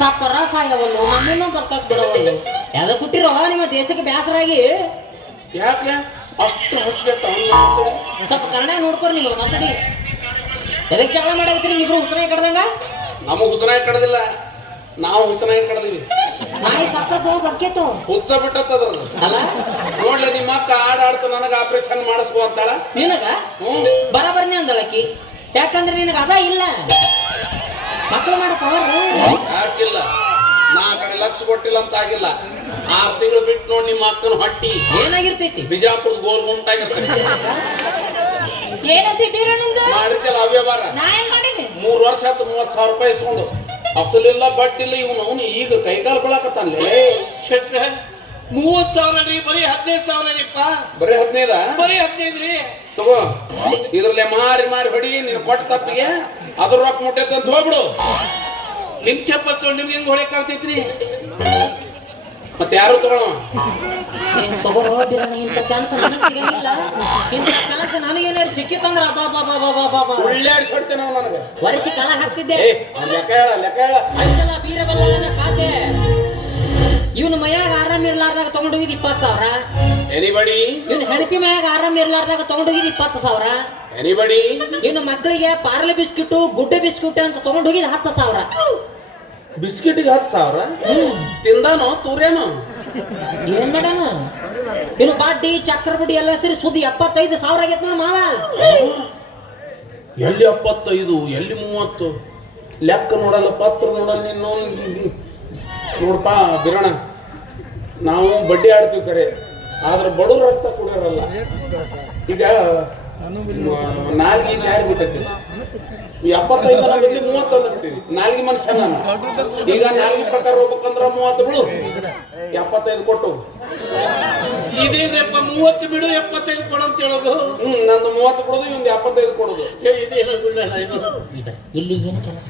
ಸತ್ತರ ಸಾಯವಲ್ಲು ನಮ್ಮನ್ನ ಬರ್ಕಾಕ್ ಬಿಡವಲ್ಲು ಯಾವ್ದು ಕೊಟ್ಟಿರೋ ನಿಮ್ಮ ದೇಶಕ್ಕೆ ಬೇಸರಾಗಿ ಯಾಕೆ ಅಷ್ಟು ಹಸ್ಗೆಟ್ಟ ಸ್ವಲ್ಪ ಕನ್ನಡ ನೋಡ್ಕೊರಿ ನೀವು ಮಸಡಿ ಎದಕ್ಕೆ ಜಗಳ ಮಾಡಾಕತ್ತೀರಿ ಇಬ್ರು ಹುಚ್ಚನಾಯಿ ಕಡ್ದಂಗ ನಮಗ್ ಹುಚ್ಚನಾಯಿ ಕಡ್ದಿಲ್ಲ ನಾವು ಹುಚ್ಚನಾಯಿ ಕಡ್ದೀವಿ ನಾಯಿ ಸತ್ತದ್ದು ಬಕ್ಕೇತು ಹುಚ್ಚ ಬಿಟ್ಟದ್ರದ್ದು ಅಲ್ಲ ನೋಡ್ಲಿ ನಿಮ್ಮ ಅಕ್ಕ ಆಡಾಡ್ತು ನನಗ ಆಪರೇಷನ್ ಮಾಡಿಸ್ಕೋ ಅಂತಾಳ ನಿನಗ ಬರಬರ್ನಿ ಅಂದಳಕಿ ಯಾಕಂದ್ರೆ ನಿನಗ ಅದ ಇಲ್ಲ ಮಕ್ಕಳು ಮಾಡೋ ಪವರ್ ಯಾಕಿಲ್ಲ 4 ಲಕ್ಷ ಕೊಟ್ಟಿಲ್ಲ ಅಂತ ಆಗಿಲ್ಲ 6 ತಿಂಗಳು ಬಿಟ್ಟು ನೋಡಿ ನಿಮ್ಮ ಅಕ್ಕನ ಹೊಟ್ಟಿ ಏನಾಗಿರ್ತೈತಿ ಬಿಜಾಪುರ ಗೋಲ್ ಗುಂಟಾಗಿರ್ತೈತಿ ಏನಂತಿದ್ದೀರ ನಿಂದು ಮಾಡಿರ್ತಿಲ್ಲ ಅವ್ಯವಹಾರ ನಾ ಏನ್ ಮಾಡೀನಿ 3 ವರ್ಷ ಆಯ್ತು 30,000 ರೂಪಾಯಿ ಇಸ್ಕೊಂಡು ಅಸಲಿಲ್ಲ ಬಡ್ಡಿಲ್ಲ ಅವನು ಈಗ ಕೈಕಾಲು ಬೆಳಕತ್ತಾನಲೇ ಶೆಟ್ರೆ 30,000 ರೀ ಬರೀ 15,000 ರೀಪ್ಪ ಬರೀ 15 ಬರೀ 15 ರೀ ತಗೋ ಇದ್ರಲ್ಲೇ ಮಾರಿ ಹೊಡಿ ನೀನು ಕೊಟ್ಟ ತಪ್ಪಿಗೆ ಅದ್ರ ರೊಕ್ಕ ಮುಟ್ಟೈತೆ ಅಂತ ಹೋಗ್ಬಿಡು ನಿಮ್ ಚಪ್ಪಲ್ ತೊಗೊಂಡು ನಿಮ್ಗೆ ಹೆಂಗ್ ಹೊಡೆಯಕ್ ಆಗ್ತೈತ್ರಿ ಮತ್ತೆ ಯಾರು ತಗೊಳವ ತಗೊಂಡು ಇಂಥ ಚಾನ್ಸ್ ನನಗೆ ಸಿಗಂಗಿಲ್ಲ ಇಂಥ ಚಾನ್ಸ್ ನನಗೇನಾರು ಸಿಕ್ಕಿತ್ತಂದ್ರ ಉಳ್ಳಾಡಿಸಿ ಹೊಡ್ತೇನೆ ಅವ ನನಗೆ ವರ್ಷ ಕಾಲ ಹಾಕ್ತಿದ್ದೆ ಲೆಕ್ಕ ಹೇಳ ಆಯ್ತಲ್ಲ ಬೀರಬಲ್ಲ ಖಾತೆ ಇವನು ಮೈಯಾಗ ಆರಾಮ್ ಇರ್ಲಾರ್ದಾಗ ತಗೊಂಡೋಗಿದ್ 20,000 ಎನಿಬಡಿ ಇವನು ಹೆಂಡತಿ ಮೈಯಾಗ ಆರಾಮ್ ಇರ್ಲಾರ್ದಾಗ ತಗೊಂಡೋಗಿದ್ 20,000 ಎನಿಬಡಿ ಇವನು ಮಕ್ಕಳಿಗೆ ಪಾರ್ಲೆ ಬಿಸ್ಕಿಟ್ ಗುಡ್ಡೆ ಬಿಸ್ಕಿಟ್ ಅಂತ ತಗೊಂಡೋಗಿದ್ 10,000 ಬಿಸ್ಕಿಟ್ಗೆ 10,000 ತಿಂದಾನೋ ತೂರೇನೋ ಏನ್ ಮೇಡಮ್ ಇನ್ನು ಬಾಡ್ಡಿ ಚಕ್ರ ಬಡ್ಡಿ ಎಲ್ಲ ಸೇರಿ ಸುದ್ದಿ 75,000 ಆಗೈತ್ ನೋಡ್ ಮಾವ ಎಲ್ಲಿ 75 ಎಲ್ಲಿ 30 ಲೆಕ್ಕ ನೋಡಲ್ಲ ಪತ್ರ ನೋಡಲ್ಲ ನೀನು ನೋಡಪ್ಪ ಬಿರೋಣ ನಾವು ಬಡ್ಡಿ ಆಡ್ತೀವಿ ಕರೆ ಆದ್ರೆ ಬಡವ್ರ ರಕ್ತ ಕುಡಿಯೋರಲ್ಲ ಈಗ ನಾಲ್ಗಿ ಜಾರಿ ಬಿಟ್ಟೈತಿ 75 ನಾವು ಇಲ್ಲಿ 30 ಅಂದ್ ಬಿಟ್ಟಿವಿ ನಾಲ್ಗಿ ಮನುಷ್ಯ ನಾನು ಈಗ ನಾಲ್ಗಿ ಪ್ರಕಾರ ಹೋಗ್ಬೇಕಂದ್ರ 30 ಬಿಡು 75 ಕೊಟ್ಟು ಇದೇನಪ್ಪ 30 ಬಿಡು 75 ಕೊಡು ಅಂತ ಹೇಳೋದು ನಂದು 30 ಕೊಡೋದು ಇವಂದು 75 ಕೊಡೋದು ಇದೇನು ಬಿಡಲ್ಲ ಇಲ್ಲಿ ಏನು ಕೆಲಸ